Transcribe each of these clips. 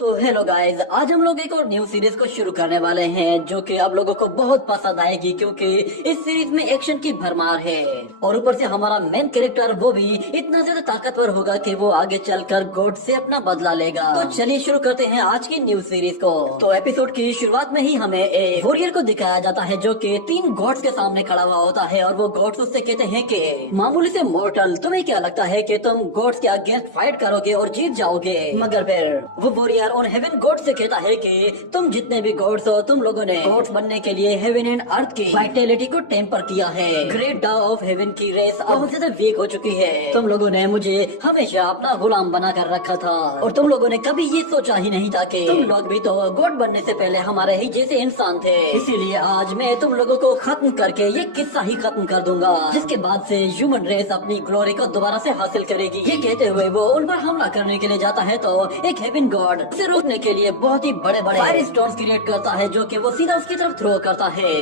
तो hello guys, आज हम लोग एक और न्यू सीरीज को शुरू करने वाले हैं जो कि आप लोगों को बहुत पसंद आएगी क्योंकि इस सीरीज में एक्शन की भरमार है और ऊपर से हमारा मेन कैरेक्टर वो भी इतना ज्यादा ताकतवर होगा कि वो आगे चलकर गॉड से अपना बदला लेगा। तो चलिए शुरू करते हैं आज की न्यू सीरीज को। तो एपिसोड की शुरुआत में ही हमें एक वॉरियर को दिखाया जाता है जो कि 3 गॉड्स के सामने खड़ा हुआ होता है और वो गॉड्स उससे कहते हैं कि मामूली से मॉर्टल, तुम्हें क्या लगता है कि तुम गॉड्स के अगेंस्ट फाइट करोगे और जीत जाओगे? मगर फिर वो वॉरियर और हेवन गॉड से कहता है कि तुम जितने भी गॉड्स हो, तुम लोगों ने गॉड्स बनने के लिए हेवन एंड अर्थ की वाइटैलिटी को टेम्पर किया है। ग्रेट डाउ ऑफ हेवन की रेस बहुत ज्यादा वीक हो चुकी है। तुम लोगों ने मुझे हमेशा अपना गुलाम बना कर रखा था और तुम लोगों ने कभी ये सोचा ही नहीं था कि तुम लोग भी तो गॉड बनने से पहले हमारे ही जैसे इंसान थे। इसीलिए आज मैं तुम लोगों को खत्म करके ये किस्सा ही खत्म कर दूंगा, जिसके बाद से ह्यूमन रेस अपनी ग्लोरी को दोबारा से हासिल करेगी। ये कहते हुए वो उन पर हमला करने के लिए जाता है तो एक हेवन गॉड उसे रोकने के लिए बहुत ही बड़े बड़े फायर स्टोन्स क्रिएट करता है जो कि वो सीधा उसकी तरफ थ्रो करता है।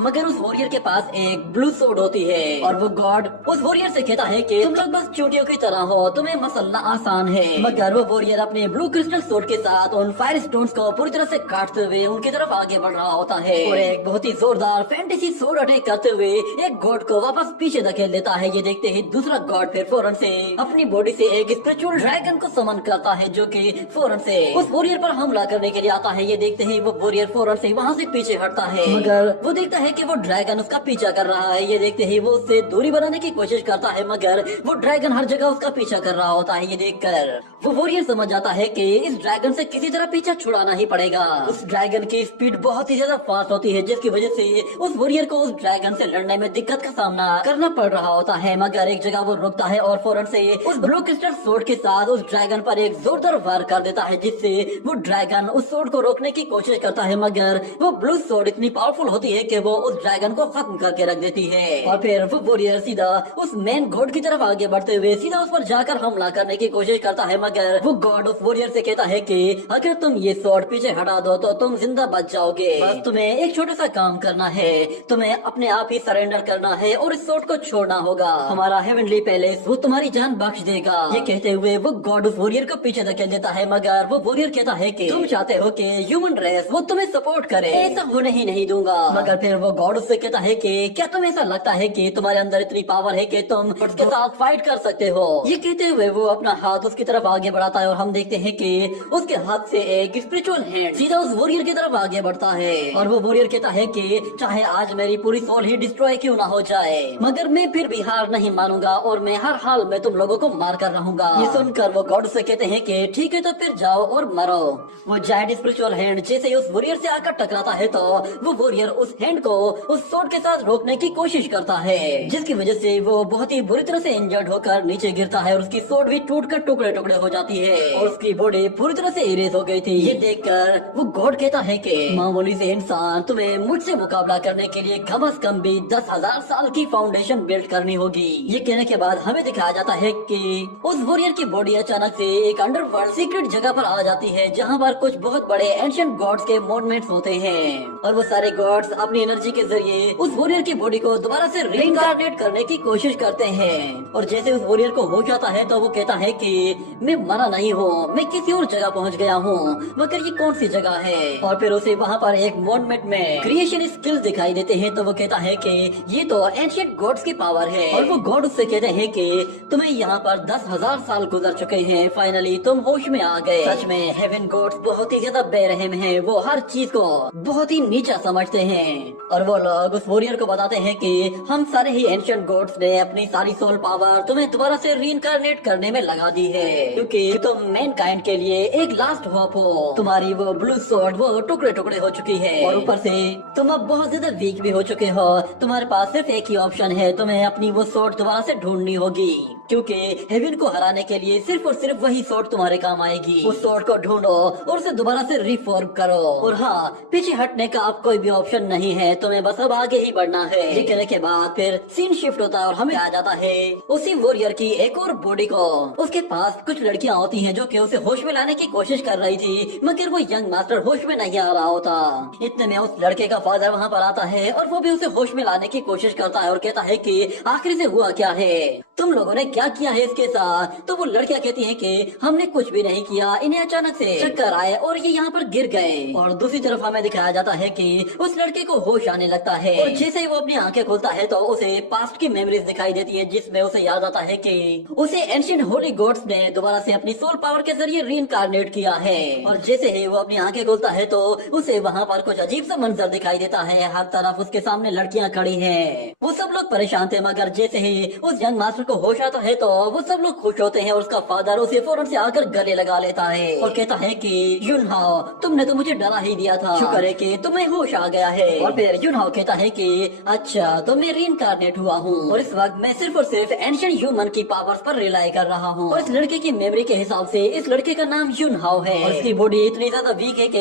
मगर उस वॉरियर के पास एक ब्लू सोर्ड होती है और वो गॉड उस वॉरियर से कहता है कि तुम लोग बस चोटियों की तरह हो, तुम्हें मसलना आसान है। मगर वो वॉरियर अपने ब्लू क्रिस्टल सोर्ड के साथ उन फायर स्टोन्स को पूरी तरह से काटते हुए उनकी तरफ आगे बढ़ रहा होता है और एक बहुत ही जोरदार फैंटेसी सोर्ड अटैक करते हुए एक गॉड को वापस पीछे धकेल देता है। ये देखते ही दूसरा गॉड फिर फौरन से अपनी बॉडी से एक स्पिरिचुअल ड्रैगन को समन करता है जो कि फौरन से उस वॉरियर पर हमला करने के लिए आता है। ये देखते ही वो वॉरियर फौरन से वहाँ से पीछे हटता है, मगर वो देखता है कि वो ड्रैगन उसका पीछा कर रहा है। ये देखते ही वो उससे दूरी बनाने की कोशिश करता है, मगर वो ड्रैगन हर जगह उसका पीछा कर रहा होता है। ये देखकर वो वॉरियर समझ जाता है कि इस ड्रैगन से किसी तरह पीछा छुड़ाना ही पड़ेगा। उस ड्रैगन की स्पीड बहुत ही ज्यादा फास्ट होती है जिसकी वजह से उस वॉरियर को उस ड्रैगन से लड़ने में दिक्कत का सामना करना पड़ रहा होता है। मगर एक जगह वो रुकता है और फौरन से उस ब्लू क्रिस्टल सोर्ड के साथ उस ड्रैगन पर एक जोरदार वार कर देता है, जिससे वो ड्रैगन उस सोर्ड को रोकने की कोशिश करता है। मगर वो ब्लू सोर्ड इतनी पावरफुल होती है कि वो उस ड्रैगन को खत्म करके रख देती है और फिर वो वॉरियर सीधा उस मेन गॉड की तरफ आगे बढ़ते हुए सीधा उस पर जाकर हमला करने की कोशिश करता है। मगर वो गॉड उस वॉरियर से कहता है कि अगर तुम ये सोर्ड पीछे हटा दो तो तुम जिंदा बच जाओगे। बस तुम्हें एक छोटा सा काम करना है, तुम्हें अपने आप ही सरेंडर करना है और इस सोर्ड को छोड़ना होगा। हमारा हेवनली पैलेस वो तुम्हारी जान बख्श देगा। ये कहते हुए वो गॉड उस वॉरियर को पीछे धकेल देता है, मगर वो वॉरियर कहता है कि तुम चाहते हो कि ह्यूमन रेस वो तुम्हें सपोर्ट करे, ऐसा होने ही नहीं दूंगा। मगर फिर वो गॉड उससे कहता है कि क्या तुम्हें ऐसा लगता है कि तुम्हारे अंदर इतनी पावर है कि तुम उसके साथ फाइट कर सकते हो? ये कहते हुए वो अपना हाथ उसकी तरफ आगे बढ़ाता है और हम देखते हैं कि उसके हाथ से एक स्पिरिचुअल हैंड सीधा उस वॉरियर की तरफ आगे बढ़ता है और वो वॉरियर कहता है कि चाहे आज मेरी पूरी सोल ही डिस्ट्रॉय क्यों ना हो जाए, मगर मैं फिर भी हार नहीं मानूंगा और मैं हर हाल में तुम लोगों को मार कर रहूंगा। ये सुनकर वो गॉड से कहते हैं कि ठीक है तो फिर जाओ और मरो। वो जायंट स्पिरिचुअल हैंड जैसे ही उस वॉरियर से आकर टकराता है तो वो वॉरियर उस हैंड को उस सोर्ड के साथ रोकने की कोशिश करता है, जिसकी वजह से वो बहुत ही बुरी तरह से इंजर्ड होकर नीचे गिरता है और उसकी सोर्ड भी टूटकर टुकड़े टुकड़े हो जाती है और उसकी बॉडी पूरी तरह से इरेज हो गई थी। ये देखकर वो गॉड कहता है कि मामूली से इंसान, तुम्हें मुझसे मुकाबला करने के लिए कम से कम भी 10,000 साल की फाउंडेशन बिल्ड करनी होगी। ये कहने के बाद हमें दिखाया जाता है कि उस वॉरियर की बॉडी अचानक से एक अंडरवर्ल्ड सीक्रेट जगह पर आ जाती है जहाँ पर कुछ बहुत बड़े एंशिएंट गॉड्स के मॉन्यूमेंट्स होते हैं और वो सारे गॉड्स अपनी एनर्जी के जरिए उस वॉरियर की बॉडी को दोबारा से रीइंकार्नेट करने की कोशिश करते हैं। और जैसे उस वॉरियर को हो जाता है तो वो कहता है कि मैं मरा नहीं हूँ, मैं किसी और जगह पहुँच गया हूँ, मगर ये कौन सी जगह है? और फिर उसे वहाँ पर एक मॉन्यूमेंट में क्रिएशन स्किल्स दिखाई देते हैं तो वो कहता है कि ये तो एंशिएंट गॉड्स की पावर है और वो गॉड उससे कहते हैं कि तुम्हें यहाँ पर 10,000 साल गुजर चुके हैं, फाइनली तुम होश में आ गए। सच में हेवन गॉड्स बहुत ही ज्यादा बेरहम हैं, वो हर चीज को बहुत ही नीचा समझते हैं और वो लोग उस वॉरियर को बताते हैं कि हम सारे ही एंशिएंट गॉड्स ने अपनी सारी सोल पावर तुम्हें दोबारा से रीइंकार्नेट करने में लगा दी है क्योंकि तुम मैनकाइंड के लिए एक लास्ट होप हो। तुम्हारी वो ब्लू सोर्ड वो टुकड़े टुकड़े हो चुकी है और ऊपर से तुम अब बहुत ज्यादा वीक भी हो चुके हो। तुम्हारे पास सिर्फ एक ही ऑप्शन है, तुम्हें अपनी वो सोर्ड दोबारा से ढूंढनी होगी क्योंकि हेवन को हराने के लिए सिर्फ और सिर्फ वही सोर्ड तुम्हारे काम आएगी। उस सोर्ड को ढूंढो और उसे दोबारा से रिफॉर्म करो और हाँ, पीछे हटने का अब कोई भी ऑप्शन नहीं है, तुम्हें बस अब आगे ही बढ़ना है। ये कहने के बाद फिर सीन शिफ्ट होता है और हमें आ जाता है उसी वॉरियर की एक और बॉडी को। उसके पास कुछ लड़कियां होती हैं जो कि उसे होश में लाने की कोशिश कर रही थी, मगर वो यंग मास्टर होश में नहीं आ रहा होता। इतने में उस लड़के का फादर वहाँ पर आता है और वो भी उसे होश में लाने की कोशिश करता है और कहता है कि आखिर से हुआ क्या है, तुम लोगों ने क्या किया है इसके साथ। तो वो लड़कियां कहती हैं कि हमने कुछ भी नहीं किया, इन्हें अचानक से चक्कर आए और ये यहाँ पर गिर गए। और दूसरी तरफ हमें दिखाया जाता है कि उस लड़के को होश आने लगता है और जैसे ही वो अपनी आंखें खोलता है तो उसे पास्ट की मेमोरीज दिखाई देती है, जिसमें उसे याद आता है कि उसे एंशिएंट होली गॉड्स ने दोबारा से अपनी सोल पावर के जरिए रीइंकार्नेट किया है। और जैसे ही वो अपनी आंखें खोलता है तो उसे वहाँ पर कुछ अजीब सा मंजर दिखाई देता है। हर तरफ उसके सामने लड़कियां खड़ी हैं। वो सब लोग परेशान थे, मगर जैसे ही उस यंग मास्टर को होश आता है तो वो सब लोग खुश होते हैं और उसका फादर उसे फौरन से आकर गले लगा लेता है और कहता है कि युनहाओ, तुमने तो मुझे डरा ही दिया था, शुक्र है कि तुम्हें होश आ गया है। और फिर युनहाओ कहता है कि अच्छा, तो मैं रीइंकार्नेट हुआ हूँ और इस वक्त मैं सिर्फ और सिर्फ एंशिएंट ह्यूमन की पावर्स पर रिलाई कर रहा हूँ। और इस लड़के की मेमोरी के हिसाब से इस लड़के का नाम युनहाओ है और इसकी बॉडी इतनी ज्यादा वीक है कि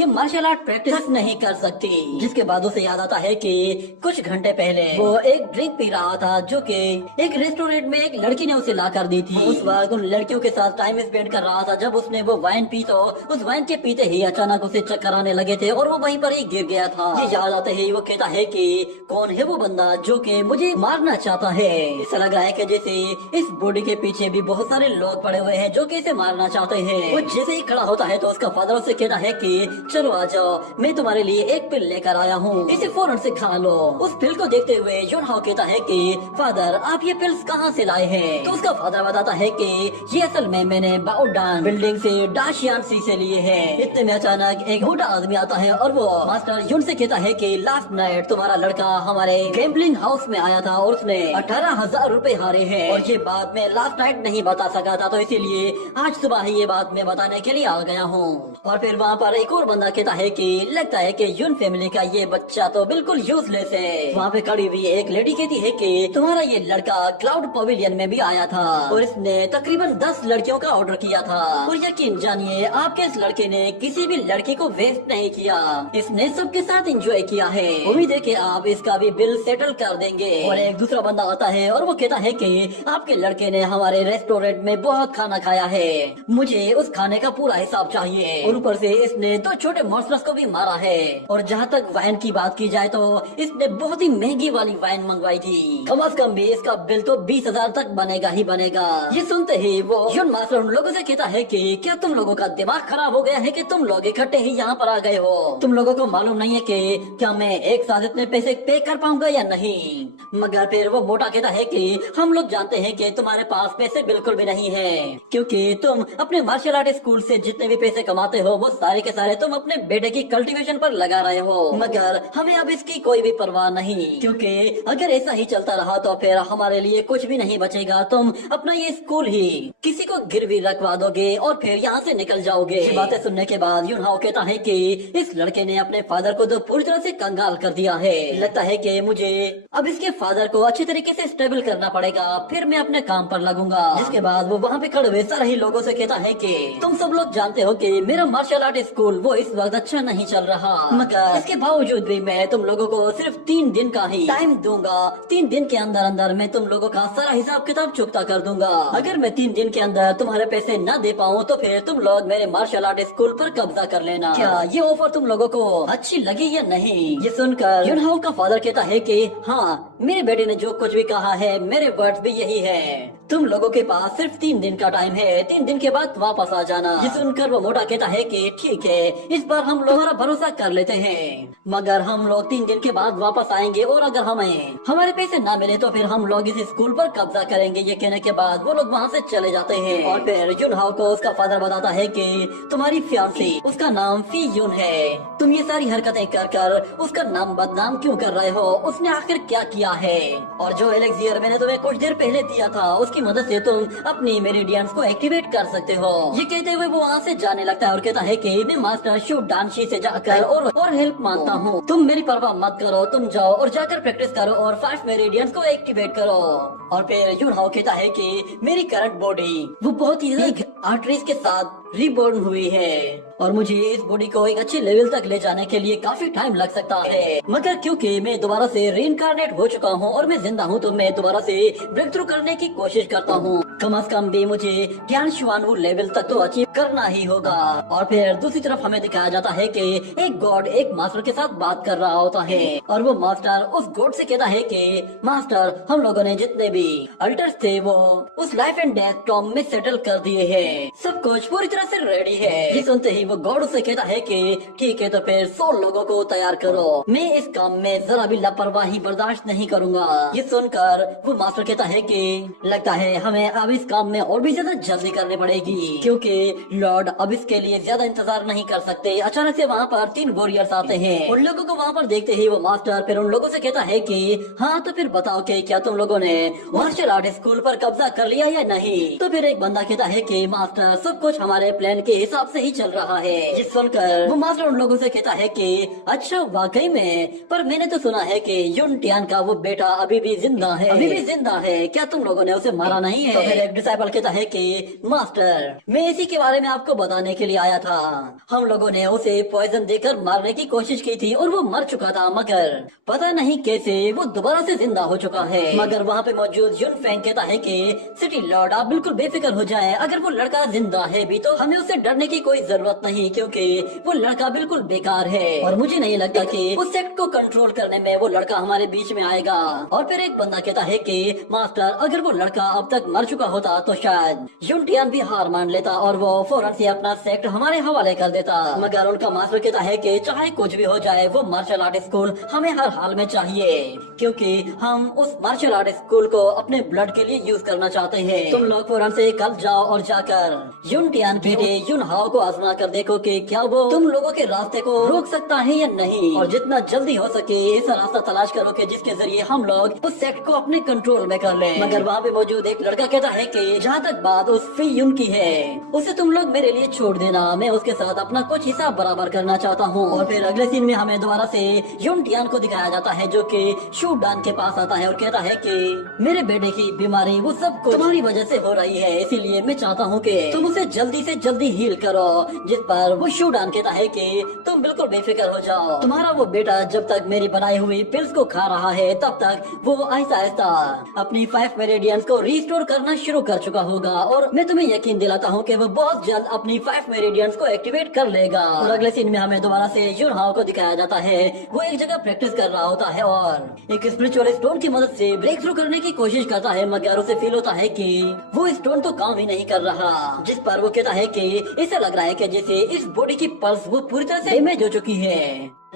ये मार्शल आर्ट प्रैक्टिस नहीं कर सकती। जिसके बाद उसे याद आता है कि कुछ घंटे पहले वो एक ड्रिंक पी रहा था जो कि एक रेस्टोरेंट में एक लड़की ने उसे ला कर दी थी। उस वक्त उन लड़कियों के साथ टाइम स्पेंड कर रहा था। जब उसने वो वाइन पी तो उस वाइन के पीते ही अचानक उसे चक्कर आने लगे थे और वो वहीं पर ही गिर गया था। ये याद आते ही वो कहता है कि कौन है वो बंदा जो कि मुझे मारना चाहता है। ऐसा लग रहा है कि जैसे इस बॉडी के पीछे भी बहुत सारे लोग पड़े हुए हैं जो कि इसे मारना चाहते हैं। वो जैसे ही खड़ा होता है तो उसका फादर उसे कहता है कि चलो आ जाओ, मैं तुम्हारे लिए एक पिल लेकर आया हूँ, इसे फौरन से खा लो। उस पिल को देखते हुए युनहाओ कहता है कि फादर, आप ये पिल्स कहाँ से लाए हैं? तो उसका फादर बताता है कि ये असल में मैंने बाओडान बिल्डिंग से डाशियान सी से लिए हैं। इतने में अचानक एक बूढ़ा आदमी आता है और वो मास्टर युन से कहता है कि लास्ट नाइट तुम्हारा लड़का हमारे गैम्बलिंग हाउस में आया था और उसने 18,000 रुपए हारे हैं और ये बात मैं लास्ट नाइट नहीं बता सका था, तो इसीलिए आज सुबह ही ये बात मैं बताने के लिए आ गया हूँ। और फिर वहाँ पर एक और बंदा कहता है कि लगता है कि युन फैमिली का ये बच्चा तो बिल्कुल यूजलेस है। वहाँ पे खड़ी हुई एक लेडी कहती है कि तुम्हारा ये लड़का क्लाउड पवेलियन में भी आया था और इसने तकरीबन 10 लड़कियों का ऑर्डर किया था और यकीन जानिए आपके इस लड़के ने किसी भी लड़की को वेस्ट नहीं किया, इसने सबके साथ एंजॉय किया है। उम्मीद है कि आप इसका भी बिल सेटल कर देंगे। और एक दूसरा बंदा आता है और वो कहता है कि आपके लड़के ने हमारे रेस्टोरेंट में बहुत खाना खाया है, मुझे उस खाने का पूरा हिसाब चाहिए। और ऊपर से इसने 2 छोटे मॉन्स्टर्स को भी मारा है। और जहाँ तक वाइन की बात की जाए तो इसने बहुत ही महंगी वाली वाइन मंगवाई थी, कम अज कम भी इसका बिल तो 20,000 तक बनेगा ही बनेगा। ये सुनते ही वो युन मास्टर उन लोगों से कहता है कि क्या तुम लोगों का दिमाग खराब हो गया है कि तुम लोग इकट्ठे ही यहाँ पर आ गए हो? तुम लोगों को मालूम नहीं है कि क्या मैं एक साथ इतने पैसे पे कर पाऊंगा या नहीं? मगर फिर वो मोटा कहता है कि हम लोग जानते हैं कि तुम्हारे पास पैसे बिल्कुल भी नहीं है, क्योंकि तुम अपने मार्शल आर्ट स्कूल से जितने भी पैसे कमाते हो वो सारे के सारे तुम अपने बेटे की कल्टीवेशन पर लगा रहे हो। मगर हमें अब इसकी कोई भी परवाह नहीं, क्योंकि अगर ऐसा ही चलता रहा तो फिर हमारे लिए कुछ भी नहीं बचेगा। तुम अपना ये स्कूल ही किसी को गिरवी रखवा दोगे और फिर यहाँ से निकल जाओगे। ये बातें सुनने के बाद युनहाओ कहता है कि इस लड़के ने अपने फादर को तो पूरी तरह से कंगाल कर दिया है। लगता है कि मुझे अब इसके फादर को अच्छे तरीके से स्टेबल करना पड़ेगा, फिर मैं अपने काम पर लगूंगा। जिसके बाद वो वहाँ पे खड़े हुए सारे ही लोगों से कहता है कि तुम सब लोग जानते हो कि मेरा मार्शल आर्ट स्कूल वो इस वक्त अच्छा नहीं चल रहा, मगर इसके बावजूद भी मैं तुम लोगों को सिर्फ 3 दिन का ही टाइम दूंगा। 3 दिन के अंदर अंदर मैं तुम लोगों का सारा हिसाब किताब चुकता कर दूंगा। अगर मैं 3 दिन के अंदर तुम्हारे पैसे न दे पाऊँ तो फिर तुम लोग मेरे मार्शल आर्ट स्कूल पर कब्जा कर लेना। क्या ये ऑफर तुम लोगों को अच्छी लगी या नहीं? ये सुनकर युनहाओ का फादर कहता है कि हाँ, मेरे बेटे ने जो कुछ भी कहा है मेरे वर्ड्स भी यही है। तुम लोगों के पास सिर्फ 3 दिन का टाइम है, 3 दिन के बाद वापस आ जाना। ये सुनकर वो मोटा कहता है कि ठीक है, इस बार हम लोग तुम्हारा भरोसा कर लेते हैं, मगर हम लोग 3 दिन के बाद वापस आएंगे और अगर हमें हमारे पैसे ना मिले तो फिर हम लोग इस स्कूल पर कब्जा करेंगे। ये कहने के बाद वो लोग वहाँ से चले जाते हैं। और फिर युनहाओ को उसका फादर बताता है कि तुम्हारी फियांसी उसका नाम फी युन है, तुम ये सारी हरकतें कर कर उसका नाम बदनाम क्यों कर रहे हो? उसने आखिर क्या किया है? और जो एलेक्सियर मैंने तुम्हें कुछ देर पहले दिया था उसकी मदद से तुम अपनी मेरिडियंस को एक्टिवेट कर सकते हो। ये कहते हुए वो वहाँ से जाने लगता है और कहता है कि मैं मास्टर शू डांशी से जाकर और हेल्प मांगता हूँ, तुम मेरी परवाह मत करो, तुम जाओ और जाकर प्रैक्टिस करो और 5 मेरिडियंस को एक्टिवेट करो। और फिर युनहाओ कहता है कि मेरी करंट बॉडी वो बहुत ही आर्टरीज के साथ रिबॉर्न हुई है और मुझे इस बॉडी को एक अच्छे लेवल तक ले जाने के लिए काफी टाइम लग सकता है, मगर क्योंकि मैं दोबारा से रीइंकार्नेट हो चुका हूँ और मैं जिंदा हूँ तो मैं दोबारा से ब्रेक थ्रू करने की कोशिश करता हूँ। कम से कम भी मुझे ज्ञान शिवानू लेवल तक तो अचीव करना ही होगा। और फिर दूसरी तरफ हमें दिखाया जाता है कि एक गॉड एक मास्टर के साथ बात कर रहा होता है और वो मास्टर उस गॉड से कहता है कि मास्टर, हम लोगों ने जितने भी अल्टर्स थे वो उस लाइफ एंड डेथ टॉम में सेटल कर दिए हैं, सब कुछ पूरी तरह से रेडी है। ये सुनते ही वो गॉड उसे कहता है कि ठीक है तो फिर 100 लोगों को तैयार करो, मैं इस काम में जरा भी लापरवाही बर्दाश्त नहीं करूंगा। ये सुनकर वो मास्टर कहता है कि लगता है हमें अब इस काम में और भी ज्यादा जल्दी करनी पड़ेगी, क्योंकि लॉर्ड अब इसके लिए ज्यादा इंतजार नहीं कर सकते। अचानक से वहाँ पर 3 वॉरियर्स आते हैं। उन लोगों को वहाँ पर देखते ही वो मास्टर फिर उन लोगों से कहता है कि हाँ तो फिर बताओ कि क्या तुम लोगों ने मार्शल आर्ट स्कूल पर कब्जा कर लिया या नहीं। तो फिर एक बंदा कहता है कि मास्टर, सब कुछ हमारे प्लान के हिसाब से ही चल रहा है। जिस सुनकर वो मास्टर उन लोगों से कहता है कि अच्छा वाकई में, पर मैंने तो सुना है कि युन टियान का वो बेटा अभी भी जिंदा है, क्या तुम लोगों ने उसे मारा नहीं है? तो फिर एक डिसाइपल कहता है कि मास्टर, मैं इसी के बारे में आपको बताने के लिए आया था। हम लोगों ने उसे पॉइजन देकर मारने की कोशिश की थी और वो मर चुका था, मगर पता नहीं कैसे वो दोबारा से जिंदा हो चुका है। मगर वहाँ पे मौजूद युन फेंग कहता है कि सिटी लॉर्ड, आप बिल्कुल बेफिक्र हो जाएं, अगर वो लड़का जिंदा है भी तो हमें उससे डरने की कोई जरूरत नहीं, क्योंकि वो लड़का बिल्कुल बेकार है और मुझे नहीं लगता कि उस सेक्ट को कंट्रोल करने में वो लड़का हमारे बीच में आएगा। और फिर एक बंदा कहता है कि मास्टर, अगर वो लड़का अब तक मर चुका होता तो शायद युन टियान भी हार मान लेता और वो फौरन से अपना सेक्ट हमारे हवाले कर देता। मगर उनका मास्टर कहता है कि चाहे कुछ भी हो जाए, वो मार्शल आर्ट स्कूल हमें हर हाल में चाहिए, क्योंकि हम उस मार्शल आर्ट स्कूल को अपने ब्लड के लिए यूज करना चाहते हैं। तुम लोग फौरन से कल जाओ और जाकर युन टियान बेटे युन हाओ को आजमा कर देखो कि क्या वो तुम लोगों के रास्ते को रोक सकता है या नहीं, और जितना जल्दी हो सके ऐसा रास्ता तलाश करो कि जिसके जरिए हम लोग उस सेक्ट को अपने कंट्रोल में कर लें। मगर वहाँ पे मौजूद एक लड़का कहता है कि जहाँ तक बात उस फी युन की है, उसे तुम लोग मेरे लिए छोड़ देना, मैं उसके साथ अपना कुछ हिसाब बराबर करना चाहता हूँ। और फिर अगले सीन में हमें दोबारा से युन टियान को दिखाया जाता है, जो कि शू डान के पास आता है और कहता है कि मेरे बेटे की बीमारी वो सब कुछ तुम्हारी वजह से हो रही है, इसीलिए मैं चाहता हूँ कि तुम उसे जल्दी से जल्दी हील करो। जिस पर वो शू डान कहता है कि तुम बिल्कुल बेफिक्र हो जाओ, तुम्हारा वो बेटा जब तक मेरी बनाई हुई पिल्स को खा रहा है तब तक वो आहिस्ता आहिस्ता अपनी 5 मेरिडियंस को रिस्टोर करना शुरू कर चुका होगा, और मैं तुम्हें यकीन दिलाता हूँ कि वो बहुत जल्द अपनी 5 मेरिडियंस को एक्टिवेट कर लेगा। और अगले सीन में हमें दोबारा से युन हाओ को दिखाया जाता है, वो एक जगह प्रैक्टिस कर रहा होता है और एक स्पिरिचुअल स्टोन की मदद से ब्रेक थ्रू करने की कोशिश करता है, मगर उसे फील होता है कि वो स्टोन तो काम ही नहीं कर रहा। जिस पर वो कहता है कि ऐसा लग रहा है कि जैसे इस बॉडी की पल्स वो पूरी तरह से डैमेज हो चुकी है।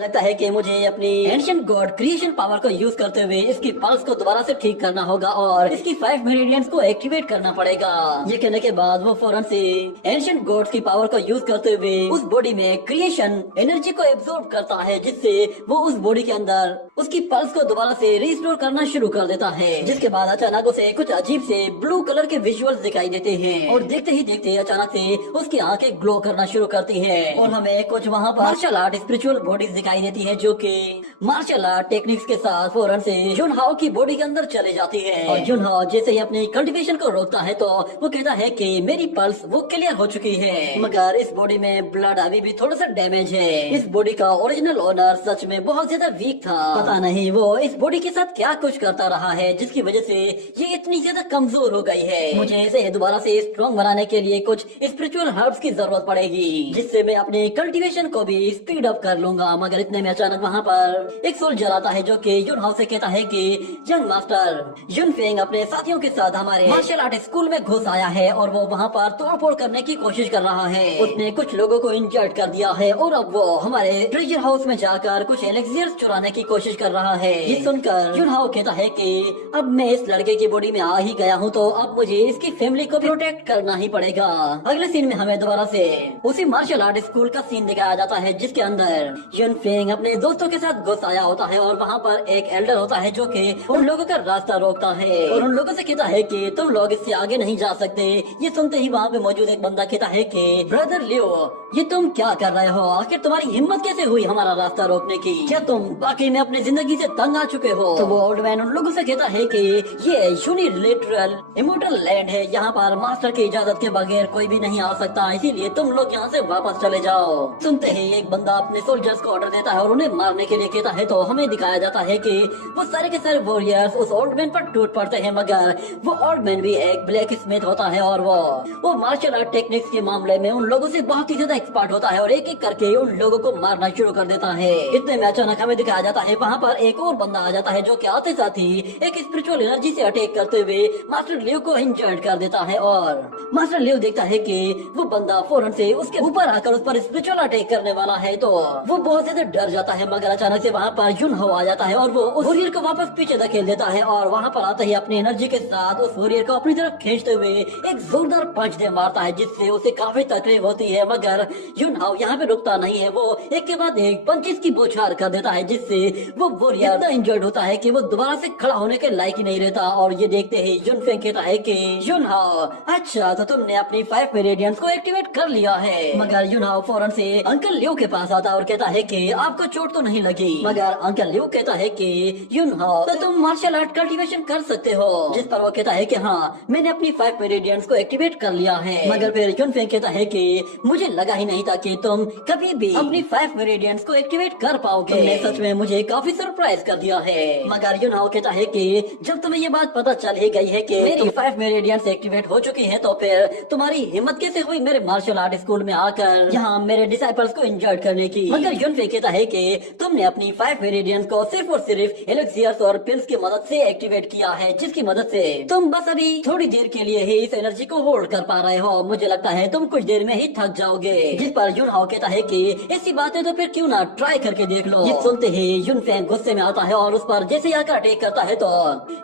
लगता है कि मुझे अपनी एंशिएंट गॉड क्रिएशन पावर को यूज करते हुए इसकी पल्स को दोबारा से ठीक करना होगा और इसकी 5 मेरिडियंस को एक्टिवेट करना पड़ेगा। ये कहने के बाद वो फौरन से एंशिएंट गॉड्स की पावर को यूज करते हुए उस बॉडी में क्रिएशन एनर्जी को एब्जॉर्ब करता है, जिससे वो उस बॉडी के अंदर उसकी पल्स को दोबारा से रिस्टोर करना शुरू कर देता है। जिसके बाद अचानक उसे कुछ अजीब से ब्लू कलर के विजुअल्स दिखाई देते हैं और देखते ही देखते अचानक से उसकी आंखें ग्लो करना शुरू करती है और हमें कुछ वहाँ पर मार्शल आर्ट स्पिरिचुअल बॉडीज दिखाई देती है, जो कि मार्शल आर्ट टेक्निक्स के साथ फौरन से जुन हाओ की बॉडी के अंदर चले जाती है। और जुन हाओ जैसे ही अपनी कल्टीवेशन को रोकता है तो वो कहता है कि मेरी पल्स वो क्लियर हो चुकी है, मगर इस बॉडी में ब्लड अभी भी थोड़ा सा डैमेज है। इस बॉडी का ओरिजिनल ओनर सच में बहुत ज्यादा वीक था, पता नहीं वो इस बॉडी के साथ क्या कुछ करता रहा है जिसकी वजह से ये इतनी ज्यादा कमजोर हो गई है। मुझे इसे दोबारा से स्ट्रॉन्ग बनाने के लिए कुछ स्पिरिचुअल हर्ब्स की जरूरत पड़ेगी, जिससे मैं अपनी कल्टीवेशन को भी स्पीड अप कर लूंगा। मगर इतने में अचानक वहाँ पर एक सोल्जर आता है, जो कि युन हाओ से कहता है कि यंग मास्टर युन फेंग अपने साथियों के साथ हमारे मार्शल आर्ट स्कूल में घुस आया है और वो वहाँ पर तोड़फोड़ करने की कोशिश कर रहा है। उसने कुछ लोगों को इंजर्ड कर दिया है और अब वो हमारे ट्रेजर हाउस में जाकर कुछ एलेक्सियर्स चुराने की कोशिश कर रहा है। ये सुनकर युन हाओ कहता है कि अब मैं इस लड़के की बॉडी में आ ही गया हूँ तो अब मुझे इसकी फैमिली को प्रोटेक्ट करना ही पड़ेगा। अगले सीन में हमें दोबारा से उसी मार्शल आर्ट स्कूल का सीन दिखाया जाता है, जिसके अंदर युन फेंग अपने दोस्तों के साथ घुस आया होता है और वहाँ पर एक एल्डर होता है जो कि उन लोगों का रास्ता रोकता है और उन लोगों से कहता है कि तुम लोग इससे आगे नहीं जा सकते। ये सुनते ही वहाँ पे मौजूद एक बंदा कहता है कि ब्रदर लियो, ये तुम क्या कर रहे हो? आखिर तुम्हारी हिम्मत कैसे हुई हमारा रास्ता रोकने की? क्या तुम वाकई में अपनी जिंदगी से तंग आ चुके हो? तो वो ओल्ड मैन उन लोगों से कहता है कि ये यूनिलैटरल इमोर्टल लैंड है, यहाँ पर मास्टर की इजाजत के बगैर कोई भी नहीं आ सकता, इसीलिए तुम लोग यहाँ से वापस चले जाओ। सुनते ही एक बंदा अपने सोल्जर्स को ऑर्डर देता है और उन्हें मारने के लिए कहता है। तो हमें दिखाया जाता है कि वो सारे के सारे वॉरियर्स उस ओल्ड मैन पर टूट पड़ते हैं, मगर वो ओल्ड मैन भी एक ब्लैक स्मिथ होता है और वो मार्शल आर्ट टेक्निक्स के मामले में उन लोगों से बहुत ही ज्यादा एक्सपर्ट होता है और एक एक करके उन लोगों को मारना शुरू कर देता है। इतने में अचानक हमें दिखाया जाता है वहाँ पर एक और बंदा आ जाता है जो कि आते साथ ही एक स्पिरिचुअल एनर्जी से अटैक करते हुए मास्टर लियो को इंजर्ड कर देता है और मास्टर लियो देखता है कि वो बंदा फौरन से उसके ऊपर आकर उस पर स्पिरिचुअल अटैक करने वाला है। तो वो बहुत ज्यादा डर जाता है, मगर अचानक से वहाँ पर जुन हो आ जाता है और वो उस वॉरियर को वापस पीछे धकेल देता है और वहाँ पर आते ही अपनी एनर्जी के साथ उस वॉरियर को अपनी तरफ खींचते हुए एक जोरदार पंच दे मारता है, जिससे उसे काफी तकलीफ होती है। मगर युन हाओ यहाँ पे रुकता नहीं है, वो एक के बाद एक पंचेस की बौछार कर देता है, जिससे वो वॉरियर इतना इंजर्ड होता है कि वो दोबारा से खड़ा होने के लायक ही नहीं रहता। और ये देखते ही युन फेंग कहता है कि युन हाओ, अच्छा तो तुमने अपनी 5 मेरिडियंस को एक्टिवेट कर लिया है। मगर युन हाओ फौरन से अंकल लियो के पास आता है और कहता है कि आपको चोट तो नहीं लगी? मगर अंकल लियो कहता है कि युन हाओ, तो तुम मार्शल आर्ट कल्टीवेशन कर सकते हो? जिस पर वो कहता है कि हाँ, मैंने अपनी 5 मेरिडियंस को एक्टिवेट कर लिया है। मगर फिर युन फेंग कहता है कि मुझे लगा ही नहीं था कि तुम कभी भी अपनी 5 मेरिडियंस को एक्टिवेट कर पाओगे। तुमने सच में मुझे काफी सरप्राइज कर दिया है। मगर युन हाओ कहता है कि जब तुम्हें ये बात पता चल ही गई है कि मेरी 5 मेरिडियंस एक्टिवेट हो चुकी है, तो फिर तुम्हारी हिम्मत कैसे हुई मेरे मार्शल आर्ट स्कूल में आकर यहाँ मेरे डिसाइपल्स को इंजर्ड करने की? मगर युन फेंग कहता है कि तुमने अपनी 5 मेरिडियंस को सिर्फ और सिर्फ एलिक्सियर्स और पिल्स की मदद से एक्टिवेट किया है, जिसकी मदद से तुम बस अभी थोड़ी देर के लिए ही इस एनर्जी को होल्ड कर पा रहे हो। मुझे लगता है तुम कुछ देर में ही थक जाओगे। जिस पर युन हाओ कहता है कि ऐसी बात है तो फिर क्यों ना ट्राई करके देख लो। ये सुनते ही युन फेंग गुस्से में आता है और उस पर जैसे आकर अटैक करता है, तो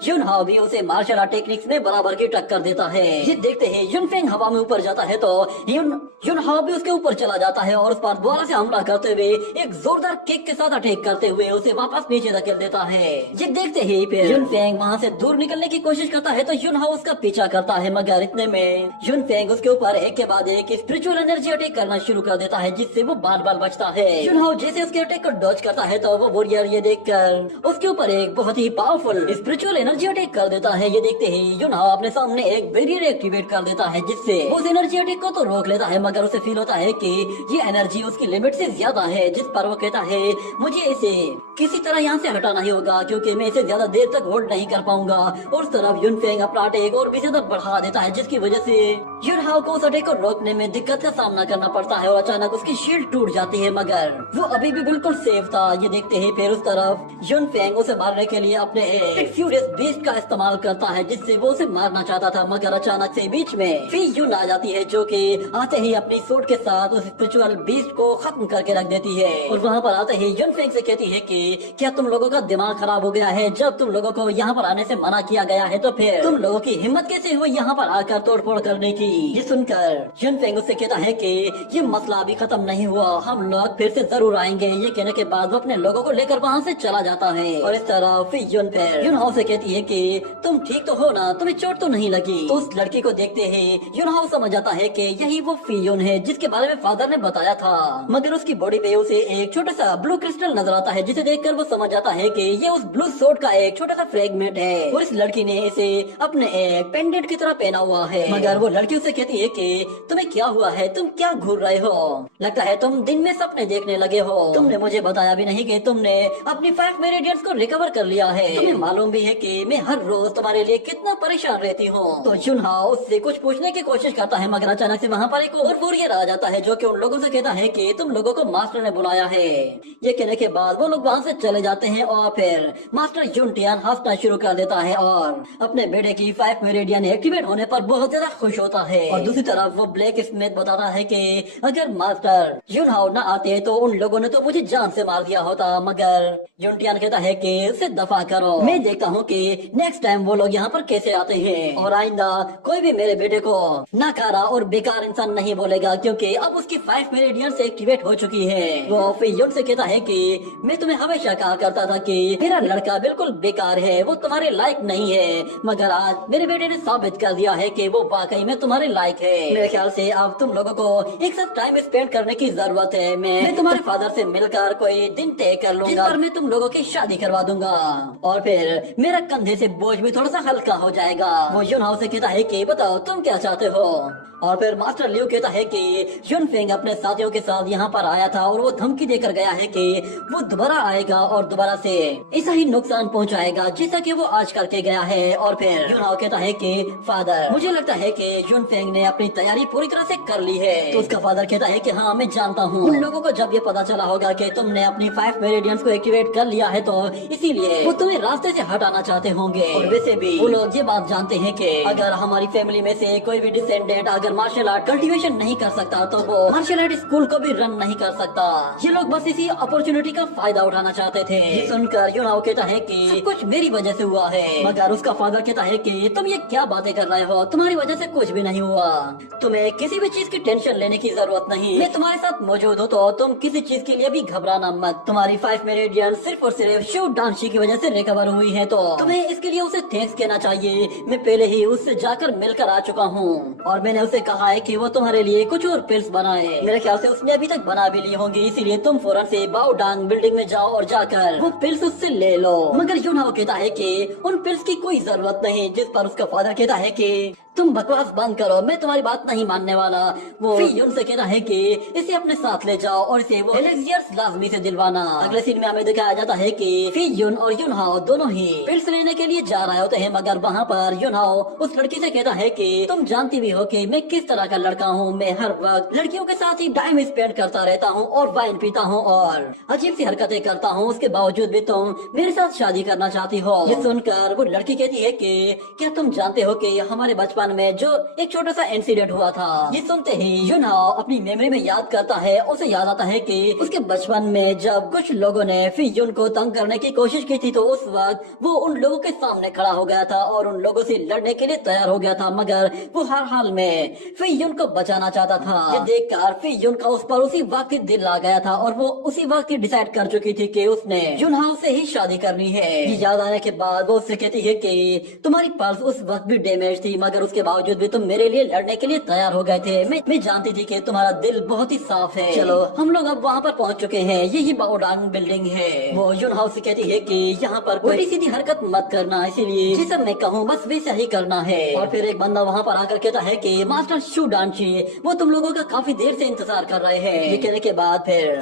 युन हाओ भी उसे मार्शल आर्ट टेक्निक्स में बराबर की टक्कर देता है। ये देखते ही युन फेंग हवा में ऊपर जाता है, तो युन हाओ भी उसके ऊपर चला जाता है और उस पर दोबारा से हमला करते हुए एक जोरदार किक के साथ अटैक करते हुए उसे वापस नीचे धकेल देता है। ये देखते ही फिर युन फेंग वहाँ से दूर निकलने की कोशिश करता है, तो युन हाओ उसका पीछा करता है। मगर इतने में युन फेंग उसके ऊपर एक के बाद एक स्पिरिचुअल एनर्जी अटैक करना शुरू कर देता है, जिससे वो बार बार बचता है। युन हाओ जैसे उसके अटैक को डॉज करता है, तो वो वॉरियर ये देखकर उसके ऊपर एक बहुत ही पावरफुल स्पिरिचुअल एनर्जी अटैक कर देता है। ये देखते ही युन हाओ अपने सामने एक बैरियर एक्टिवेट कर देता है, जिससे वो उस एनर्जी अटैक को तो रोक लेता है, मगर उसे फील होता है कि ये एनर्जी उसकी लिमिट से ज्यादा है। जिस पर वो कहता है मुझे इसे किसी तरह यहाँ से हटाना ही होगा, क्योंकि मैं इसे ज्यादा देर तक होल्ड नहीं कर पाऊंगा। और उस तरफ युन फेंग अपना अटैक और भी ज्यादा बढ़ा देता है, जिसकी वजह से युन हाओ को उस अटैक को रोकने में दिक्कत का सामना करना पड़ता है और अचानक उसकी शील्ड टूट जाती है, मगर वो अभी भी बिल्कुल सेफ था। ये देखते ही फिर उस तरफ युन फेंग उसे मारने के लिए अपने एक फ्यूरियस बीस्ट का इस्तेमाल करता है, जिससे वो उसे मारना चाहता था। मगर अचानक से बीच में फी युन आ जाती है, जो कि आते ही अपनी सूट के साथ उस स्पिरिचुअल बीस्ट को खत्म करके रख देती है। और वहाँ पर आते ही युन फेंग से कहती है कि क्या तुम लोगों का दिमाग खराब हो गया है? जब तुम लोगों को यहाँ पर आने से मना किया गया है, तो फिर तुम लोगों की हिम्मत कैसे हुई यहाँ पर आकर तोड़फोड़ करने की? ये सुनकर युन फेंग उससे कहता है कि ये मसला अभी खत्म नहीं हुआ, हम लोग फिर से जरूर आएंगे। ये कहने के बाद वो अपने लोगों को लेकर वहाँ से चला जाता है। और इस तरह फिर युन हाओ से कहती है कि तुम ठीक तो हो ना, तुम्हें चोट तो नहीं लगी? तो उस लड़की को देखते ही युन हाओ समझ जाता है कि यही वो फी युन है जिसके बारे में फादर ने बताया था। मगर उसकी बॉडी पे उसे एक छोटा सा ब्लू क्रिस्टल नजर आता है, जिसे देखकर वो समझ जाता है कि ये उस ब्लू सोड का एक छोटा सा फ्रेगमेंट है और इस लड़की ने इसे अपने एक पेंडेंट की तरह पहना हुआ है। मगर वो लड़की उसे कहती है कि तुम्हें क्या हुआ है, तुम क्या घूर रहे हो? लगता है तुम दिन में सपने देखने लगे हो। तुमने मुझे बताया भी नहीं कि तुमने अपनी 5 मेरिडियंस को रिकवर कर लिया है। तुम्हें मालूम भी है कि मैं हर रोज तुम्हारे लिए कितना परेशान रहती हूँ। तो युन हाओ उससे कुछ पूछने की कोशिश करता है, मगर अचानक से वहाँ पर एक और वॉरियर आ जाता है, जो कि उन लोगों से कहता है कि तुम लोगों को मास्टर ने बुलाया है। ये कहने के बाद वो लोग वहाँ से चले जाते हैं और फिर मास्टर युनटियान हंसना शुरू कर देता है और अपने बेटे की 5 मेरिडियन एक्टिवेट होने पर बहुत ज्यादा खुश होता है। और दूसरी तरफ वो ब्लैक स्मिथ बताता है कि अगर मास्टर युन हाओ न आते तो उन लोगों ने तो मुझे जान से मार दिया होता। मगर युनटियान कहता है कि उसे दफा करो, मैं देखता हूँ कि नेक्स्ट टाइम वो लोग यहाँ पर कैसे आते हैं और आइंदा कोई भी मेरे बेटे को नाकारा और बेकार इंसान नहीं बोलेगा, क्योंकि अब उसकी 5 मेरिडियन से एक्टिवेट हो चुकी है। वो फिर युन से कहता है कि मैं तुम्हें हमेशा कहा करता था कि मेरा लड़का बिल्कुल बेकार है, वो तुम्हारे लायक नहीं है, मगर आज मेरे बेटे ने साबित कर दिया है कि वो वाकई में तुम्हारे लायक है। मेरे ख्याल से अब तुम लोगों को एक साथ टाइम स्पेंड करने की जरूरत है। मैं तुम्हारे फादर से मिलकर कोई दिन तय कर लूंगा जिस पर मैं तुम लोगों की शादी करवा दूंगा और फिर मेरा कंधे से बोझ भी थोड़ा सा हल्का हो जाएगा। वो युनहाओ से कहता है कि बताओ तुम क्या चाहते हो। और फिर मास्टर लियू कहता है कि युनफेंग अपने साथियों के साथ यहाँ पर आया था और वो धमकी देकर गया है कि वो दोबारा आएगा और दोबारा से ऐसा ही नुकसान पहुँचाएगा जैसा कि वो आज करके गया है। और फिर युनहाओ कहता है कि फादर मुझे लगता है कि युनफेंग ने अपनी तैयारी पूरी तरह से कर ली है। तो उसका फादर कहता है कि हाँ मैं जानता हूँ। उन लोगों को जब ये पता चला होगा कि तुमने अपनी 5 मेरिडियंस को एक्टिवेट कर लिया है तो इसीलिए वो तुम्हें रास्ते से हटाना चाहते होंगे। और वैसे भी वो लोग ये बात जानते हैं कि अगर हमारी फैमिली में से कोई भी डिसेंडेंट अगर मार्शल आर्ट कल्टीवेशन नहीं कर सकता तो वो मार्शल आर्ट स्कूल को भी रन नहीं कर सकता। ये लोग बस इसी अपॉर्चुनिटी का फायदा उठाना चाहते थे। ये सुनकर युनहाओ कहता है कि सब कुछ मेरी वजह से हुआ है। मगर उसका फादर कहता है कि तुम ये क्या बातें कर रहे हो, तुम्हारी वजह से कुछ भी नहीं हुआ। तुम्हें किसी भी चीज की टेंशन लेने की जरूरत नहीं। मैं तुम्हारे साथ मौजूद हूँ तो तुम किसी चीज के लिए भी घबराना मत। तुम्हारी 5 मेरिडियन सिर्फ और सिर्फ शू डांशी की वजह से रिकवर हुई है तो तुम्हें इसके लिए उसे थैंक्स कहना चाहिए। मैं पहले ही उससे जाकर मिलकर आ चुका हूँ और मैंने उसे कहा है कि वो तुम्हारे लिए कुछ और पिल्स बनाए। मेरे ख्याल से उसने अभी तक बना भी ली होंगी, इसीलिए तुम फौरन से बाओडांग बिल्डिंग में जाओ और जाकर वो पिल्स उससे ले लो। मगर युनहाओ कहता है कि उन पिल्स की कोई जरूरत नहीं। जिस पर उसका फादर कहता है कि तुम बकवास बंद करो, मैं तुम्हारी बात नहीं मानने वाला। वो युन से कहता है कि इसे अपने साथ ले जाओ और इसे वो एलेक्सियर्स लाजमी से दिलवाना। अगले सीन में हमें दिखाया जाता है कि फी युन और युनहाओ दोनों ही पिल्स लेने के लिए जा रहे होते हैं। मगर वहाँ पर युनहाओ उस लड़की से कहता है कि तुम जानती भी हो कि मैं किस तरह का लड़का हूँ। मैं हर वक्त लड़कियों के साथ ही टाइम स्पेंड करता रहता हूँ और वाइन पीता हूँ और अजीब सी हरकतें करता हूँ। उसके बावजूद भी तुम मेरे साथ शादी करना चाहती हो। ये सुनकर वो लड़की कहती है कि क्या तुम जानते हो कि हमारे बचपन में जो एक छोटा सा इंसिडेंट हुआ था। ये सुनते ही युनहाओ अपनी मेमोरी में याद करता है। उसे याद आता है कि उसके बचपन में जब कुछ लोगों ने फी युन को तंग करने की कोशिश की थी तो उस वक्त वो उन लोगों के सामने खड़ा हो गया था और उन लोगों से लड़ने के लिए तैयार हो गया था। मगर वो हर हाल में फी युन को बचाना चाहता था। ये देखकर फी युन का उस पर उसी वक्त ही दिल आ गया था और वो उसी वक्त ही डिसाइड कर चुकी थी कि उसने युनहाओ से ही शादी करनी है। ये याद आने के बाद वो उससे कहती है कि तुम्हारी पर्स उस वक्त भी डैमेज थी मगर उसके बावजूद भी तुम मेरे लिए लड़ने के लिए तैयार हो गए थे। मैं जानती थी कि तुम्हारा दिल बहुत ही साफ है। चलो हम लोग अब वहाँ पर पहुँच चुके हैं। यही बाओडांग बिल्डिंग है। वो युनहाओ से कहती है कि यहाँ पर कोई सीधी हरकत मत करना, इसीलिए जैसा मैं कहूँ बस वैसा ही करना है। और फिर एक बंदा वहाँ पर आकर कहता है कि मास्टर शू डांची वो तुम लोगों का काफी देर से इंतजार कर रहे हैं। ये कहने के बाद फिर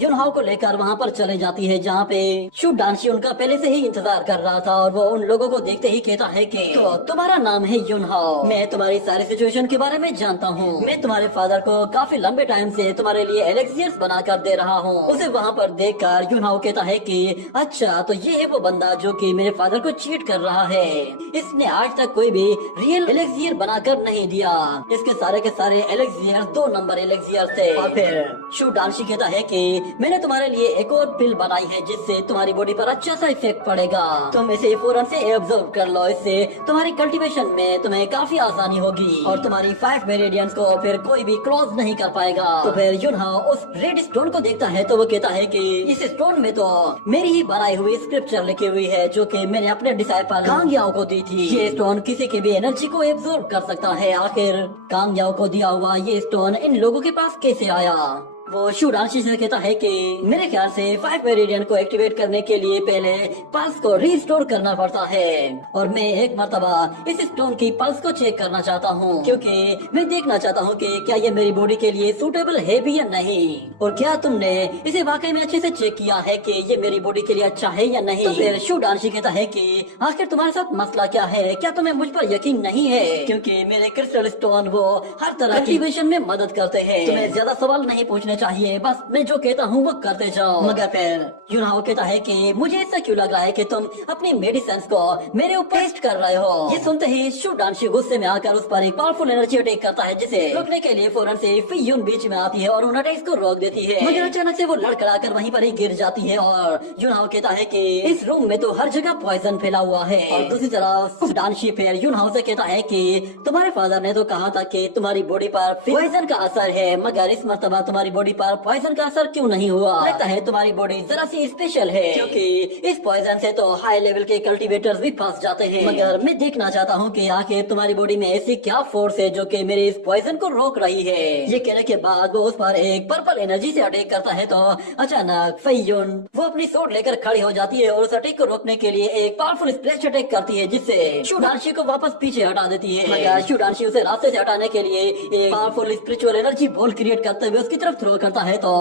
युनहाओ को लेकर वहाँ पर चले जाती है जहाँ पे शू डांची उनका पहले से ही इंतजार कर रहा था। और वो उन लोगों को देखते ही कहता है कि तो तुम्हारा नाम है युनहाओ, मैं तुम्हारी सारी सिचुएशन के बारे में जानता हूँ। मैं तुम्हारे फादर को काफी लंबे टाइम से तुम्हारे लिए एलेक्सियर्स बना कर दे रहा हूँ। उसे वहाँ पर देखकर युनहाओ कहता है कि अच्छा तो ये है वो बंदा जो कि मेरे फादर को चीट कर रहा है। इसने आज तक कोई भी रियल एलेक्सियर बनाकर नहीं दिया। इसके सारे एलेक्सियर 2 नंबर एलेक्सियर थे। और फिर शू डांशी कहता है कि मैंने तुम्हारे लिए एक और पिल बनाई है जिससे तुम्हारी बॉडी पर अच्छा सा इफेक्ट पड़ेगा। तुम इसे फौरन से एब्जॉर्ब कर लो, इससे तुम्हारी कल्टीवेशन में तुम्हें काफी आसानी होगी और तुम्हारी 5 मेरिडियंस को फिर कोई भी क्लोज नहीं कर पाएगा। तो फिर युनहाओ उस रेड स्टोन को देखता है तो वो कहता है कि इस स्टोन में तो मेरी ही बनाई हुई स्क्रिप्चर लिखी हुई है जो कि मैंने अपने डिसाइपल कांग याओ को दी थी। ये स्टोन किसी की भी एनर्जी को एब्जॉर्ब कर सकता है। आखिर कांग याओ को दिया हुआ ये स्टोन इन लोगों के पास कैसे आया? वो शू डांशी से कहता है कि मेरे ख्याल से 5 मेरिडियन को एक्टिवेट करने के लिए पहले पल्स को रिस्टोर करना पड़ता है और मैं एक मर्तबा इस स्टोन की पल्स को चेक करना चाहता हूँ क्योंकि मैं देखना चाहता हूँ कि क्या ये मेरी बॉडी के लिए सूटेबल है भी या नहीं और क्या तुमने इसे वाकई में अच्छे से चेक किया है कि ये मेरी बॉडी के लिए अच्छा है या नहीं। तो फिर शू डांशी कहता है कि आखिर तुम्हारे साथ मसला क्या है, क्या तुम्हें मुझ पर यकीन नहीं है? क्योंकि मेरे क्रिस्टल स्टोन वो हर तरह एक्टिवेशन में मदद करते हैं। तुम्हें ज्यादा सवाल नहीं पूछने चाहिए, बस मैं जो कहता हूँ वो करते जाओ। मगर फिर युनहाओ कहता है कि मुझे ऐसा क्यों लग रहा है कि तुम अपनी मेडिसिन को मेरे ऊपर टेस्ट कर रहे हो। ये सुनते ही शू डांशी गुस्से में आकर उस पर एक पावरफुल एनर्जी अटैक करता है जिसे रोकने के लिए फौरन से फी युन बीच में आती है और उन अटैक्स को रोक देती है। मगर अचानक से वो लड़खड़ाकर वहीं पर ही गिर जाती है और युनहाओ कहता है कि इस रूम में तो हर जगह पॉइजन फैला हुआ है। और दूसरी तरफ डांशी फिर युनहाओ से कहता है कि तुम्हारे फादर ने तो कहा था कि तुम्हारी बॉडी पर पॉइजन का असर है, मगर इस मर्तबा तुम्हारी बॉडी बॉडी पर पॉइजन का असर क्यों नहीं हुआ? लगता है तुम्हारी बॉडी जरा सी स्पेशल है, क्योंकि इस पॉइजन से तो हाई लेवल के कल्टीवेटर्स भी फंस जाते हैं। मगर मैं देखना चाहता हूँ कि आखिर तुम्हारी बॉडी में ऐसी क्या फोर्स है जो कि मेरे इस पॉइजन को रोक रही है। ये कहने के बाद वो उस पर एक पर्पल एनर्जी से अटैक करता है तो अचानक फैयुन वो अपनी सोड लेकर खड़ी हो जाती है और उस अटैक को रोकने के लिए एक पावरफुल स्प्लैश अटैक करती है, जिससे शुडांशी को वापस पीछे हटा देती है। मगर शुडांशी उसे रास्ते से हटाने के लिए एक powerful spiritual energy ball create करते हुए उसकी तरफ थ्रो करता है तो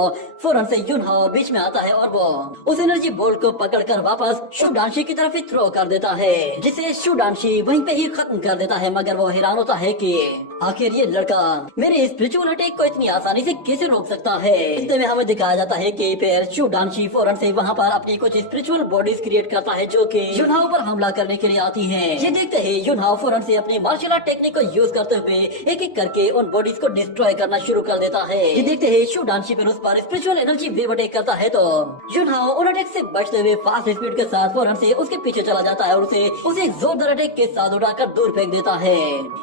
फौरन से युनहाओ बीच में आता है और वो उस एनर्जी बॉल को पकड़कर वापस शुडांशी की तरफ ही थ्रो कर देता है, जिसे शुडांशी वहीं पे ही खत्म कर देता है। मगर वो हैरान होता है कि आखिर ये लड़का मेरे स्पिरिचुअल अटैक को इतनी आसानी से कैसे रोक सकता है। इतने में हमें दिखाया जाता है कि फिर शुडांशी फौरन से वहाँ पर अपनी कुछ स्पिरिचुअल बॉडीज क्रिएट करता है जो कि युनहाओ पर हमला करने के लिए आती हैं। ये देखते ही युनहाओ फौरन से अपनी मार्शल आर्ट टेक्निक को यूज करते हुए एक एक करके उन बॉडीज को डिस्ट्रॉय करना शुरू कर देता है। ये देखते ही शुडांशी फिर उस पर स्पिरिचुअल एनर्जी वेव अटैक करता है तो युनहाओ उन अटैक से बचते हुए फास्ट स्पीड के साथ फौरन से उसके पीछे चला जाता है और उसे एक जोरदार अटैक के साथ उड़ाकर दूर फेंक देता है।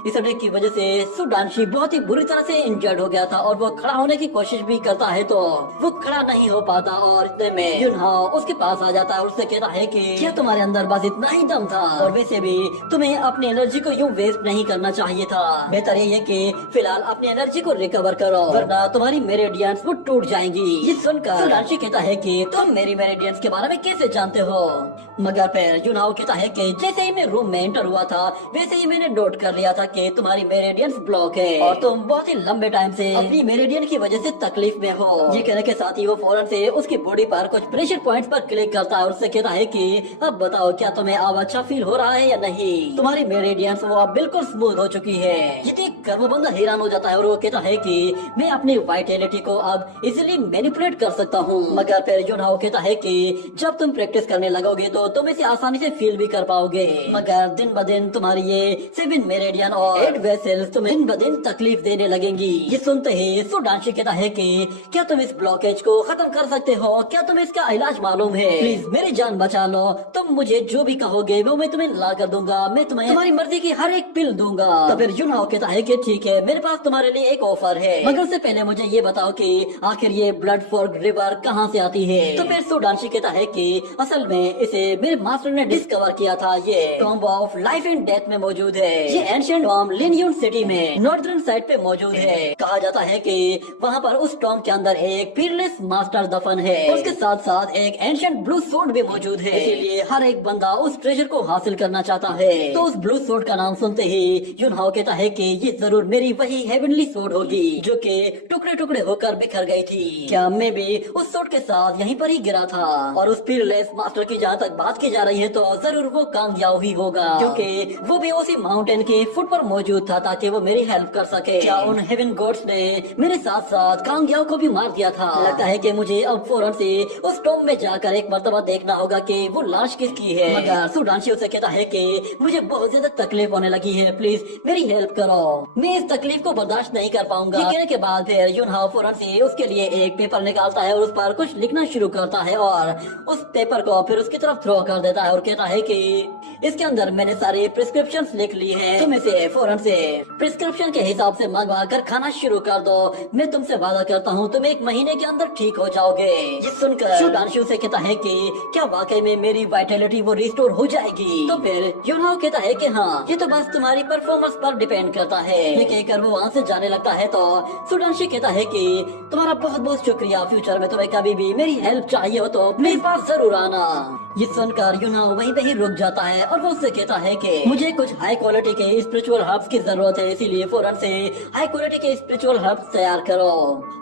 इस अटैक की वजह से शुडांशी बहुत ही बुरी तरह से इंजर्ड हो गया था और वो खड़ा होने की कोशिश भी करता है तो वो खड़ा नहीं हो पाता और इतने में युनहाओ उसके पास आ जाता है और उससे कहता है कि क्या तुम्हारे अंदर बस इतना ही दम था, और वैसे भी तुम्हें अपनी एनर्जी को यूं वेस्ट नहीं करना चाहिए था। बेहतर ये है कि फिलहाल अपनी एनर्जी को रिकवर करो वरना तुम्हारी मेरिडियंस वो टूट जाएंगी। ये सुनकर शुडांशी कहता है कि तुम मेरी मेरिडियंस के बारे में कैसे जानते हो? मगर फिर युनहाओ कहता है कि जैसे ही मैं रूम में एंटर हुआ था वैसे ही मैंने नोट कर लिया था कि तुम्हारी मेरिडियंस ब्लॉक है और तुम बहुत ही लंबे टाइम से अपनी मेरिडियन की वजह से तकलीफ में हो। ये कहने के साथ ही वो फौरन से उसकी बॉडी पर कुछ प्रेशर पॉइंट्स पर क्लिक करता है और उससे कहता है कि अब बताओ क्या तुम्हें अब अच्छा फील हो रहा है या नहीं? तुम्हारी मेरिडियंस वो अब बिल्कुल स्मूथ हो चुकी है। ये देख कर वो बंदा हैरान हो जाता है और वो कहता है कि मैं अपनी वाइटैलिटी को अब इजिली मैनिपुलेट कर सकता हूँ। मगर फिर युनहाओ कहता है कि जब तुम प्रैक्टिस करने लगोगे तो तुम इसे आसानी से फील भी कर पाओगे, मगर दिन ब दिन तुम्हारी ये 7 मेरिडियन और 8 वेसल्स तुम्हें दिन ब दिन तकलीफ देने लगेंगी। ये सुनते ही शुडांशी कहता है कि क्या तुम इस ब्लॉकेज को खत्म कर सकते हो? क्या तुम्हें इसका इलाज मालूम है? प्लीज मेरी जान बचा लो। तुम मुझे जो भी कहोगे वो मैं तुम्हें ला कर दूंगा। मैं तुम्हें तुम्हारी मर्जी की हर एक पिल दूंगा। तो फिर युनहाओ कहता है कि ठीक है, मेरे पास तुम्हारे लिए एक ऑफर है, मगर उससे पहले मुझे ये बताओ कि आखिर ये ब्लड फोर्क रिवर कहाँ से आती है? तो फिर शुडांशी कहता है कि असल में इसे मेरे मास्टर ने डिस्कवर किया था। ये tomb of life and death में मौजूद है। ये एंशिएंट टॉम्ब लिनयून सिटी में नॉर्दर्न साइड पे मौजूद है। कहा जाता है कि वहाँ पर उस टॉम्ब के अंदर एक पीरलेस मास्टर दफन है। उसके साथ साथ एक एंशिएंट ब्लू सोर्ड भी मौजूद है। इसीलिए हर एक बंदा उस ट्रेजर को हासिल करना चाहता है। तो उस ब्लू सोर्ड का नाम सुनते ही युनहाओ कहता है कि ये जरूर मेरी वही हेवनली सोर्ड होगी जो कि टुकड़े टुकड़े होकर बिखर गई थी। क्या मैं भी उस सोर्ड के साथ यहीं पर ही गिरा था? और उस पीरलेस मास्टर की जहाँ तक बात की जा रही है तो जरूर वो कांग याओ ही होगा, क्योंकि वो भी उसी माउंटेन के फुट पर मौजूद था ताकि वो मेरी हेल्प कर सके। क्या उन हेवन गॉड्स ने मेरे साथ साथ कांग याओ को भी मार दिया था? लगता है कि मुझे अब फौरन से उस टॉम्ब में जाकर एक मर्तबा देखना होगा कि वो लाश किसकी है। मगर शुडांशी उसे कहता है कि मुझे बहुत ज्यादा तकलीफ होने लगी है, प्लीज मेरी हेल्प करो, मैं इस तकलीफ को बर्दाश्त नहीं कर पाऊंगा। ये कहने के बाद फिर युनहाओ फौरन से उसके लिए एक पेपर निकालता है और उस पर कुछ लिखना शुरू करता है और उस पेपर को फिर उसकी तरफ थ्रो कर देता है और कहता है कि इसके अंदर मैंने सारे प्रिस्क्रिप्शन लिख ली है, तुम इसे फौरन से प्रिस्क्रिप्शन के हिसाब से मंगवा कर खाना शुरू कर दो। मैं तुमसे वादा करता हूँ तुम 1 महीने के अंदर ठीक हो जाओगे। ये सुनकर शुडांशी से कहता है कि क्या वाकई में मेरी वाइटैलिटी वो रिस्टोर हो जाएगी? तो फिर युनहाओ कहता है कि हाँ, ये तो बस तुम्हारी परफॉर्मेंस पर डिपेंड करता है। ये कहकर वो वहाँ से जाने लगता है तो शुडांशी कहता है कि तुम्हारा बहुत बहुत शुक्रिया, फ्यूचर में तुम्हें कभी भी मेरी हेल्प चाहिए हो तो मेरे पास जरूर आना। ये सुनकर युनहाओ वहीं पे ही रुक जाता है और वो उससे कहता है कि मुझे कुछ हाई क्वालिटी के स्पिरिचुअल हर्ब्स की जरूरत है, इसीलिए फौरन से हाई क्वालिटी के स्पिरिचुअल हर्ब्स तैयार करो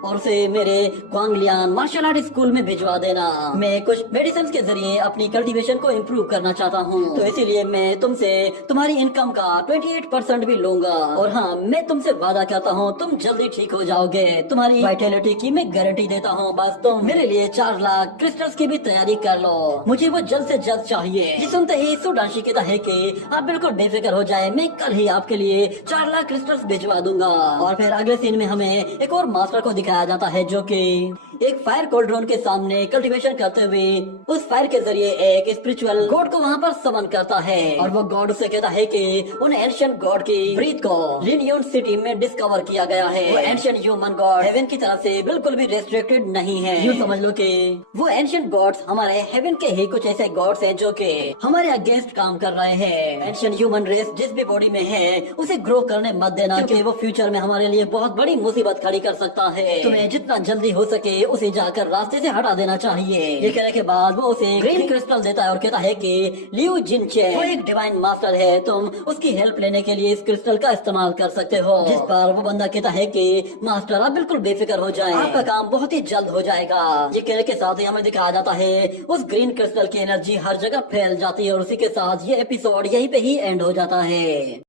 और उसे मेरे ग्वांगलियान मार्शल आर्ट स्कूल में भिजवा देना। मैं कुछ मेडिसिन के जरिए अपनी कल्टीवेशन को इम्प्रूव करना चाहता हूँ, तो इसीलिए मैं तुमसे तुम्हारी इनकम का 28% भी लूंगा। और हाँ, मैं तुमसे वादा करता हूँ तुम जल्दी ठीक हो जाओगे। तुम्हारी वाइटैलिटी की मैं गारंटी देता हूँ, बस तुम मेरे लिए 4 लाख क्रिस्टल्स की भी तैयारी कर लो, मुझे वो जल्द से जल्द चाहिए। ये सुनते ही शुडांशी कहता है कि आप बिल्कुल बेफिक्र हो जाए, मैं कल ही आपके लिए 4 लाख क्रिस्टल्स भिजवा दूंगा। और फिर अगले सीन में हमें एक और मास्टर को दिखाया जाता है जो कि एक फायर कोल्ड्रोन के सामने कल्टीवेशन करते हुए उस फायर के जरिए एक स्पिरिचुअल गॉड को वहाँ पर समन करता है और वो गॉड उसे कहता है कि उन एंशिएंट गॉड की ब्रीथ को लिनियन सिटी में डिस्कवर किया गया है। वो एंशिएंट ह्यूमन गॉड हेवन की तरफ से बिल्कुल भी रेस्ट्रिक्टेड नहीं है। यूँ समझ लो कि वो एंशिएंट गॉड्स हमारे हेवन के ही कुछ ऐसे गॉड्स हैं जो कि हमारे अगेंस्ट काम कर रहे हैं। एंशिएंट ह्यूमन रेस जिस भी बॉडी में है उसे ग्रो करने मत देना, क्योंकि वो फ्यूचर में हमारे लिए बहुत बड़ी मुसीबत खड़ी कर सकता है। तुम्हें जितना जल्दी हो सके उसे जाकर रास्ते से हटा देना चाहिए। ये कहने के बाद वो उसे ग्रीन क्रिस्टल देता है और कहता है कि लियू जिनचे वो एक डिवाइन मास्टर है, तुम उसकी हेल्प लेने के लिए इस क्रिस्टल का इस्तेमाल कर सकते हो। जिस पर वो बंदा कहता है कि मास्टर आप बिल्कुल बेफिक्र हो जाएं, आपका काम बहुत ही जल्द हो जाएगा। ये कहने के साथ ही हमें दिखाया जाता है उस ग्रीन क्रिस्टल की एनर्जी हर जगह फैल जाती है और उसी के साथ ये एपिसोड यहीं पे ही एंड हो जाता है।